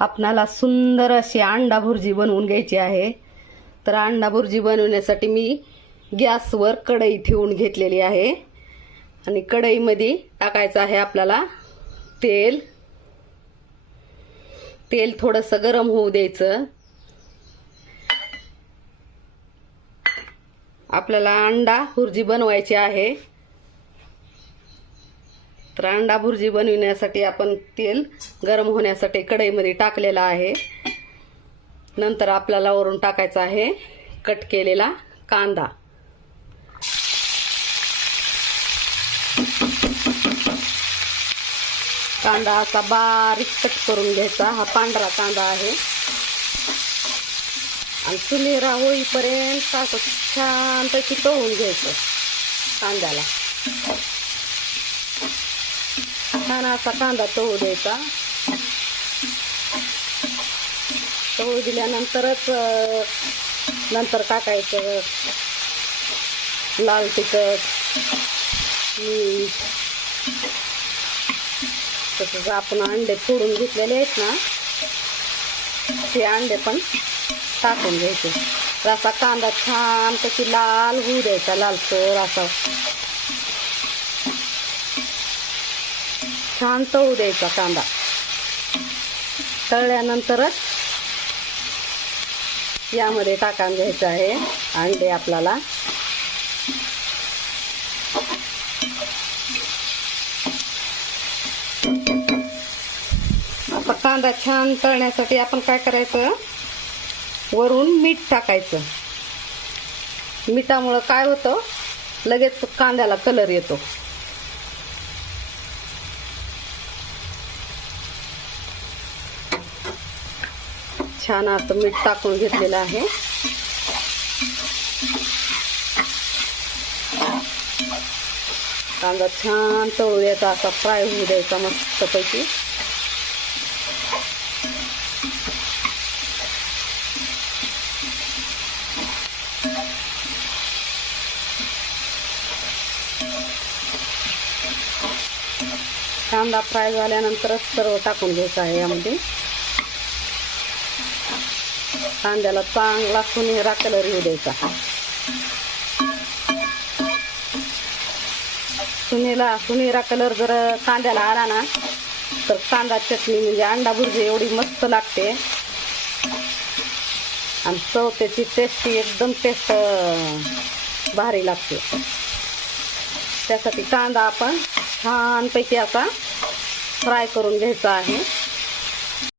आपणाला सुंदर अशी अंडा भुर्जी बनवून घ्यायची आहे। तर अंडा भुर्जी बनवण्यासाठी मी गॅसवर कढई ठेवून घेतलेली आहे आणि कढईमध्ये टाकायचं आहे आपल्याला तेल। तेल थोडंसं गरम होऊ द्यायचं। आपल्याला अंडा भुर्जी बनवायची आहे। तर अंडा भुर्जी बनवण्यासाठी आपण तेल गरम होण्यासाठी कढईमध्ये टाकलेला आहे। नंतर आपल्याला वरून टाकायचा आहे कट केलेला कांदा। कांदा असा बारीक कट करून घ्यायचा। हा पांढरा कांदा आहे आणि सुनेरा होईपर्यंत असं छानपैकी तळून घ्यायचं कांद्याला। छान असा कांदा तळू द्यायचा। तळू दिल्यानंतरच नंतर टाकायचं लाल तिखट, मीठ। तसंच आपण अंडे फोडून घेतलेले आहेत ना, ते अंडे पण टाकून घ्यायचे। तर असा कांदा छानपैकी लाल होऊ द्यायचा, लालसर असा छान तळू द्यायचा कांदा। तळल्यानंतरच यामध्ये टाकून घ्यायचं आहे अंडे आपल्याला। असा कांदा छान तळण्यासाठी आपण काय करायचं, वरून मीठ टाकायचं। मिठामुळं काय होतं, लगेच कांद्याला कलर येतो। छान असं मीठ टाकून घेतलेलं आहे। कांदा छान तळू द्यायचा, असा फ्राय होऊ द्यायचा मस्तपैकी। कांदा फ्राय झाल्यानंतरच सर्व टाकून घ्यायचं आहे यामध्ये। कांद्याला चांगला सुनेरा कलर येऊ द्यायचा। सुनेरा कलर जर कांद्याला आला ना, तर कांदा चटणी म्हणजे अंडा भुर्जी एवढी मस्त लागते आणि चव त्याची टेस्टी एकदम टेस्ट भारी लागते। त्यासाठी कांदा आपण छानपैकी असा फ्राय करून घ्यायचा आहे।